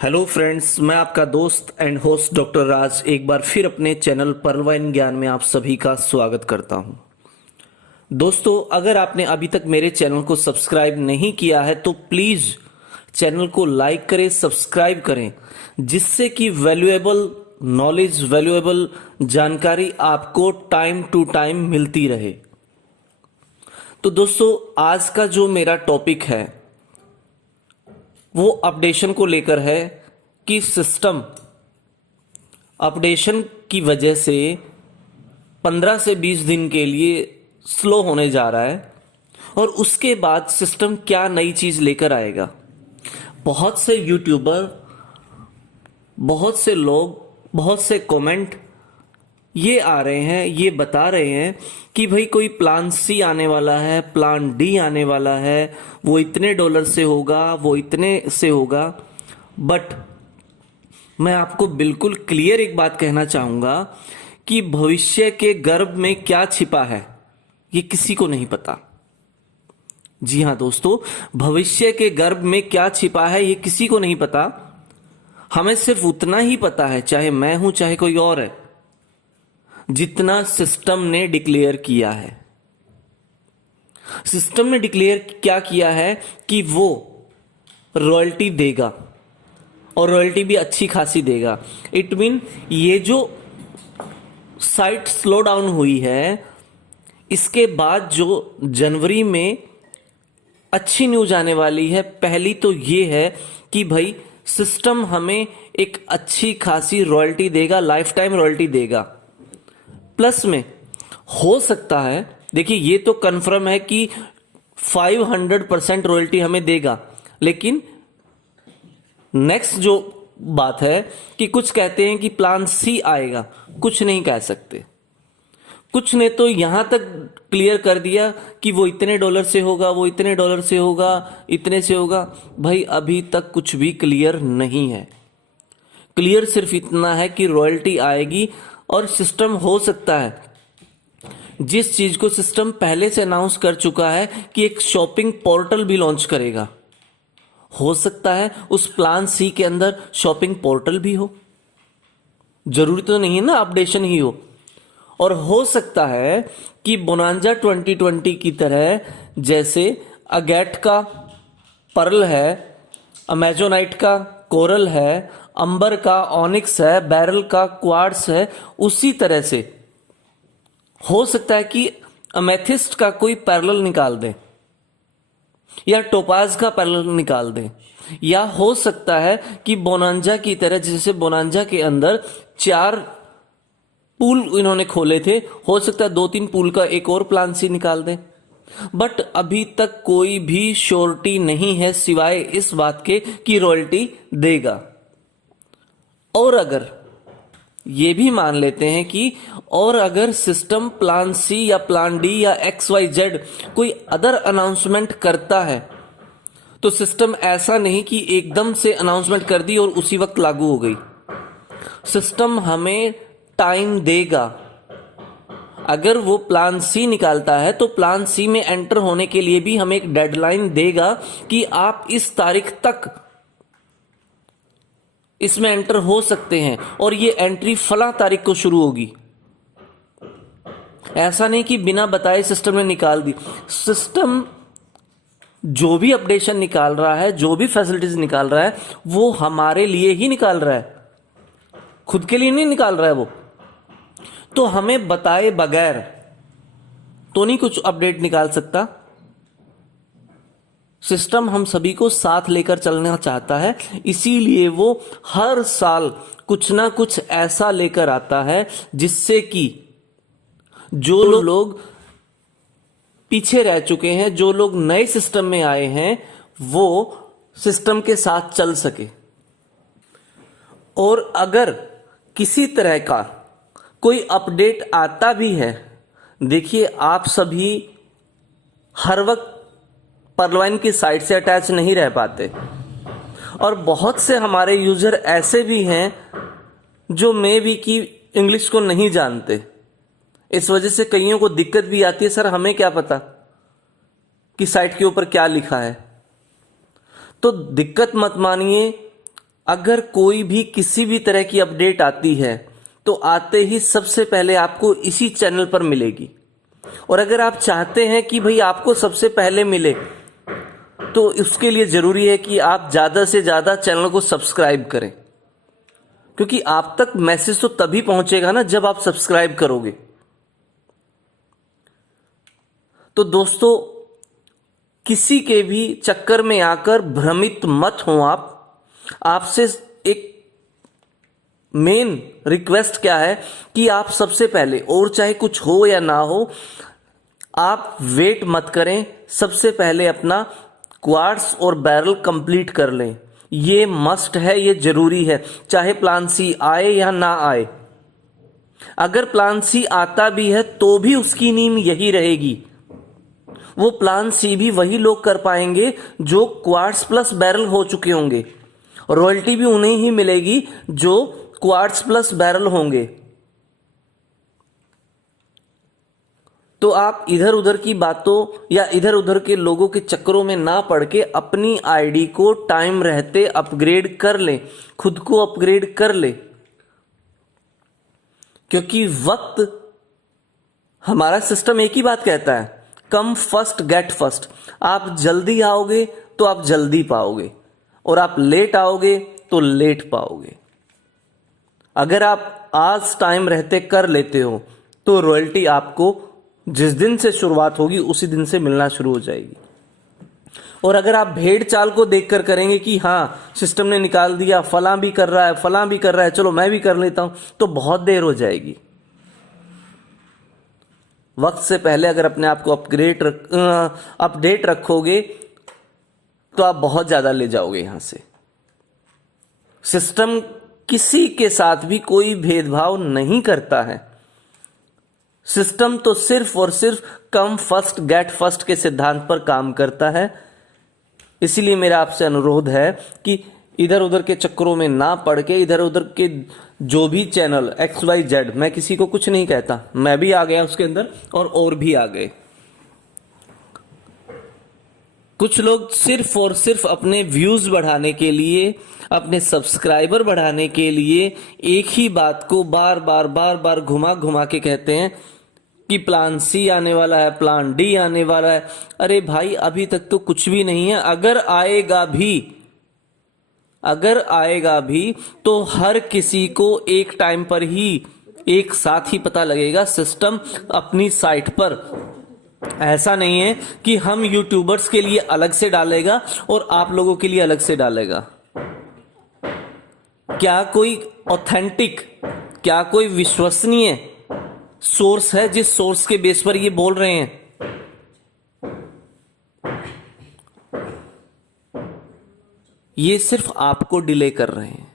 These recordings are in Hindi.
हेलो फ्रेंड्स, मैं आपका दोस्त एंड होस्ट डॉक्टर राज एक बार फिर अपने चैनल परवाइन ज्ञान में आप सभी का स्वागत करता हूं। दोस्तों, अगर आपने अभी तक मेरे चैनल को सब्सक्राइब नहीं किया है तो प्लीज चैनल को लाइक करें, सब्सक्राइब करें, जिससे कि वैल्यूएबल नॉलेज, वैल्यूएबल जानकारी आपको टाइम टू टाइम मिलती रहे। तो दोस्तों, आज का जो मेरा टॉपिक है वो अपडेशन को लेकर है कि सिस्टम अपडेशन की वजह से 15 से 20 दिन के लिए स्लो होने जा रहा है और उसके बाद सिस्टम क्या नई चीज लेकर आएगा। बहुत से यूट्यूबर, बहुत से लोग, बहुत से कमेंट ये आ रहे हैं, ये बता रहे हैं कि भाई कोई प्लान सी आने वाला है, प्लान डी आने वाला है, वो इतने डॉलर से होगा, वो इतने से होगा। बट मैं आपको बिल्कुल क्लियर एक बात कहना चाहूंगा कि भविष्य के गर्भ में क्या छिपा है ये किसी को नहीं पता। जी हां दोस्तों, भविष्य के गर्भ में क्या छिपा है ये किसी को नहीं पता। हमें सिर्फ उतना ही पता है, चाहे मैं हूं चाहे कोई और है, जितना सिस्टम ने डिक्लेयर किया है। सिस्टम ने डिक्लेयर क्या किया है कि वो रॉयल्टी देगा और रॉयल्टी भी अच्छी खासी देगा। इट मीन ये जो साइट स्लो डाउन हुई है, इसके बाद जो जनवरी में अच्छी न्यूज आने वाली है, पहली तो ये है कि भाई सिस्टम हमें एक अच्छी खासी रॉयल्टी देगा, लाइफ टाइम रॉयल्टी देगा। प्लस में हो सकता है, देखिए ये तो कंफर्म है कि 500% रॉयल्टी हमें देगा, लेकिन नेक्स्ट जो बात है कि कुछ कहते हैं कि प्लान सी आएगा, कुछ नहीं कह सकते। कुछ ने तो यहां तक क्लियर कर दिया कि वो इतने डॉलर से होगा, वो इतने डॉलर से होगा, इतने से होगा। भाई अभी तक कुछ भी क्लियर नहीं है। क्लियर सिर्फ इतना है कि रॉयल्टी आएगी और सिस्टम हो सकता है, जिस चीज को सिस्टम पहले से अनाउंस कर चुका है कि एक शॉपिंग पोर्टल भी लॉन्च करेगा, हो सकता है उस प्लान सी के अंदर शॉपिंग पोर्टल भी हो। जरूरी तो नहीं है ना अपडेशन ही हो। और हो सकता है कि बोनांजा 2020 की तरह, जैसे अगेट का पर्ल है, अमेजोनाइट का कोरल है, अंबर का ऑनिक्स है, बैरल का क्वार्ट्स है, उसी तरह से हो सकता है कि अमेथिस्ट का कोई पैरेलल निकाल दे या टोपाज का पैरेलल निकाल दे। या हो सकता है कि बोनांजा की तरह, जैसे बोनांजा के अंदर 4 पूल इन्होंने खोले थे, हो सकता है 2-3 पूल का एक और प्लान सी निकाल दे। बट अभी तक कोई भी श्योरिटी नहीं है सिवाय इस बात के कि रॉयल्टी देगा। और अगर ये भी मान लेते हैं कि और अगर सिस्टम प्लान सी या प्लान डी या XYZ कोई अदर अनाउंसमेंट करता है, तो सिस्टम ऐसा नहीं कि एकदम से अनाउंसमेंट कर दी और उसी वक्त लागू हो गई। सिस्टम हमें टाइम देगा। अगर वो प्लान सी निकालता है तो प्लान सी में एंटर होने के लिए भी हमें एक डेडलाइन देगा कि आप इस तारीख तक इसमें एंटर हो सकते हैं और ये एंट्री फला तारीख को शुरू होगी। ऐसा नहीं कि बिना बताए सिस्टम ने निकाल दी। सिस्टम जो भी अपडेशन निकाल रहा है, जो भी फैसिलिटीज निकाल रहा है, वो हमारे लिए ही निकाल रहा है, खुद के लिए नहीं निकाल रहा है वो। तो हमें बताए बगैर तो नहीं कुछ अपडेट निकाल सकता। सिस्टम हम सभी को साथ लेकर चलना चाहता है, इसीलिए वो हर साल कुछ ना कुछ ऐसा लेकर आता है जिससे कि जो लोग पीछे रह चुके हैं, जो लोग नए सिस्टम में आए हैं, वो सिस्टम के साथ चल सके। और अगर किसी तरह का कोई अपडेट आता भी है, देखिए आप सभी हर वक्त परवाइन की साइट से अटैच नहीं रह पाते और बहुत से हमारे यूजर ऐसे भी हैं जो मे बी की इंग्लिश को नहीं जानते। इस वजह से कईयों को दिक्कत भी आती है, सर हमें क्या पता कि साइट के ऊपर क्या लिखा है। तो दिक्कत मत मानिए, अगर कोई भी किसी भी तरह की अपडेट आती है तो आते ही सबसे पहले आपको इसी चैनल पर मिलेगी। और अगर आप चाहते हैं कि भाई आपको सबसे पहले मिले तो उसके लिए जरूरी है कि आप ज्यादा से ज्यादा चैनल को सब्सक्राइब करें, क्योंकि आप तक मैसेज तो तभी पहुंचेगा ना जब आप सब्सक्राइब करोगे। तो दोस्तों, किसी के भी चक्कर में आकर भ्रमित मत हो आप। आपसे एक मेन रिक्वेस्ट क्या है कि आप सबसे पहले, और चाहे कुछ हो या ना हो, आप वेट मत करें, सबसे पहले अपना क्वार्ट्स और बैरल कंप्लीट कर लें। ये मस्ट है, ये जरूरी है, चाहे प्लान सी आए या ना आए। अगर प्लान सी आता भी है तो भी उसकी नींव यही रहेगी। वो प्लान सी भी वही लोग कर पाएंगे जो क्वार्ट्स प्लस बैरल हो चुके होंगे। रॉयल्टी भी उन्हें ही मिलेगी जो क्वार्ट्स प्लस बैरल होंगे। तो आप इधर उधर की बातों या इधर उधर के लोगों के चक्करों में ना पड़ के अपनी आईडी को टाइम रहते अपग्रेड कर लें, खुद को अपग्रेड कर ले, क्योंकि वक्त, हमारा सिस्टम एक ही बात कहता है, कम फर्स्ट गेट फर्स्ट। आप जल्दी आओगे तो आप जल्दी पाओगे, और आप लेट आओगे तो लेट पाओगे। अगर आप आज टाइम रहते कर लेते हो तो रॉयल्टी आपको जिस दिन से शुरुआत होगी उसी दिन से मिलना शुरू हो जाएगी। और अगर आप भेड़ चाल को देखकर करेंगे कि हाँ सिस्टम ने निकाल दिया, फलां भी कर रहा है, फलां भी कर रहा है, चलो मैं भी कर लेता हूं, तो बहुत देर हो जाएगी। वक्त से पहले अगर अपने आप को अपडेट रखोगे तो आप बहुत ज्यादा ले जाओगे यहां से। सिस्टम किसी के साथ भी कोई भेदभाव नहीं करता है। सिस्टम तो सिर्फ और सिर्फ कम फर्स्ट गेट फर्स्ट के सिद्धांत पर काम करता है। इसीलिए मेरा आपसे अनुरोध है कि इधर उधर के चक्करों में ना पड़ के, इधर उधर के जो भी चैनल XYZ, मैं किसी को कुछ नहीं कहता, मैं भी आ गया उसके अंदर और भी आ गए। कुछ लोग सिर्फ और सिर्फ अपने व्यूज बढ़ाने के लिए, अपने सब्सक्राइबर बढ़ाने के लिए एक ही बात को बार बार घुमा घुमा के कहते हैं कि प्लान सी आने वाला है, प्लान डी आने वाला है। अरे भाई, अभी तक तो कुछ भी नहीं है। अगर आएगा भी तो हर किसी को एक टाइम पर ही, एक साथ ही पता लगेगा सिस्टम अपनी साइट पर। ऐसा नहीं है कि हम यूट्यूबर्स के लिए अलग से डालेगा और आप लोगों के लिए अलग से डालेगा। क्या कोई ऑथेंटिक, क्या कोई विश्वसनीय सोर्स है जिस सोर्स के बेस पर ये बोल रहे हैं? ये सिर्फ आपको डिले कर रहे हैं।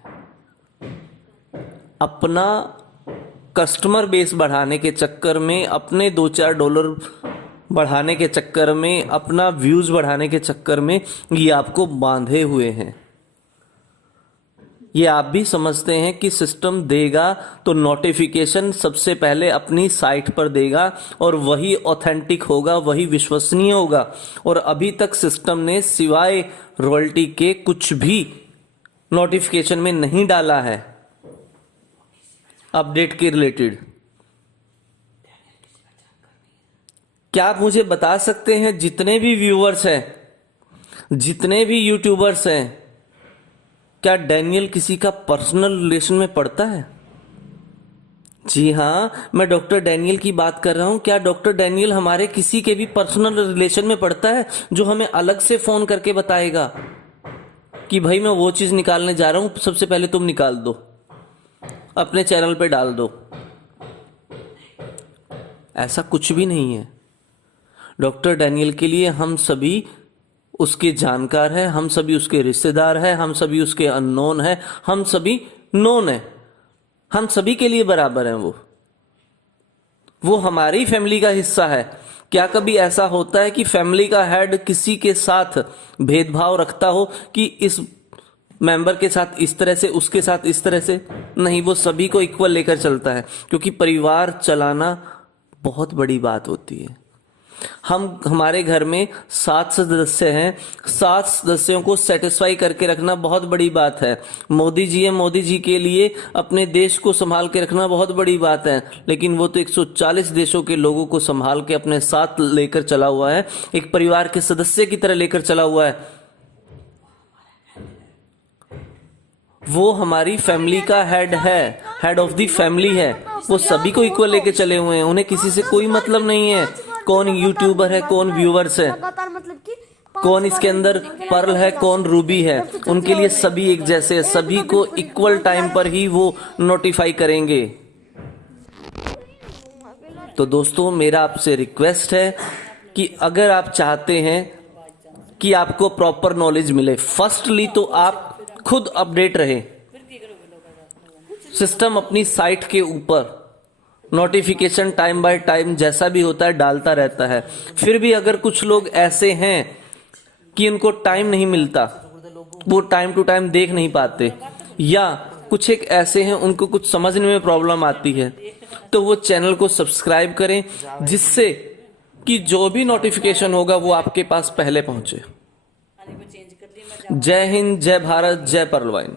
अपना कस्टमर बेस बढ़ाने के चक्कर में, अपने $2-4 बढ़ाने के चक्कर में, अपना व्यूज बढ़ाने के चक्कर में ये आपको बांधे हुए हैं। ये आप भी समझते हैं कि सिस्टम देगा तो नोटिफिकेशन सबसे पहले अपनी साइट पर देगा और वही ऑथेंटिक होगा, वही विश्वसनीय होगा। और अभी तक सिस्टम ने सिवाय रॉयल्टी के कुछ भी नोटिफिकेशन में नहीं डाला है अपडेट के रिलेटेड। क्या आप मुझे बता सकते हैं, जितने भी व्यूअर्स हैं, जितने भी यूट्यूबर्स हैं, क्या डैनियल किसी का पर्सनल रिलेशन में पड़ता है? जी हां, मैं डॉक्टर डैनियल की बात कर रहा हूं। क्या डॉक्टर डैनियल हमारे किसी के भी पर्सनल रिलेशन में पड़ता है जो हमें अलग से फोन करके बताएगा कि भाई मैं वो चीज निकालने जा रहा हूं, सबसे पहले तुम निकाल दो, अपने चैनल पे डाल दो? ऐसा कुछ भी नहीं है। डॉक्टर डैनियल के लिए हम सभी उसके जानकार हैं, हम सभी उसके रिश्तेदार हैं, हम सभी उसके अननोन हैं, हम सभी नोन हैं, हम सभी के लिए बराबर हैं। वो हमारी फैमिली का हिस्सा है। क्या कभी ऐसा होता है कि फैमिली का हेड किसी के साथ भेदभाव रखता हो कि इस मेंबर के साथ इस तरह से, उसके साथ इस तरह से? नहीं, वो सभी को इक्वल लेकर चलता है, क्योंकि परिवार चलाना बहुत बड़ी बात होती है। हमारे घर में 7 सदस्य हैं, 7 सदस्यों को सेटिस्फाई करके रखना बहुत बड़ी बात है। मोदी जी है, मोदी जी के लिए अपने देश को संभाल के रखना बहुत बड़ी बात है, लेकिन वो तो 140 देशों के लोगों को संभाल के अपने साथ लेकर चला हुआ है, एक परिवार के सदस्य की तरह लेकर चला हुआ है। वो हमारी फैमिली का हेड है, हेड ऑफ द फैमिली है। वो सभी को इक्वल लेके चले हुए हैं, उन्हें किसी से कोई मतलब नहीं है कौन यूट्यूबर है, कौन व्यूअर्स है, कौन इसके अंदर पर्ल है, कौन रूबी है। उनके लिए सभी एक जैसे हैं, सभी को इक्वल टाइम पर ही वो नोटिफाई करेंगे। तो दोस्तों, मेरा आपसे रिक्वेस्ट है कि अगर आप चाहते हैं कि आपको प्रॉपर नॉलेज मिले, फर्स्टली तो आप खुद अपडेट रहे। सिस्टम अपनी साइट के ऊपर नोटिफिकेशन टाइम बाय टाइम जैसा भी होता है डालता रहता है। फिर भी अगर कुछ लोग ऐसे हैं कि उनको टाइम नहीं मिलता, वो टाइम टू टाइम देख नहीं पाते, या कुछ एक ऐसे हैं उनको कुछ समझने में प्रॉब्लम आती है, तो वो चैनल को सब्सक्राइब करें, जिससे कि जो भी नोटिफिकेशन होगा वो आपके पास पहले पहुंचे। जय हिंद, जय भारत, जय पर्लवाइन।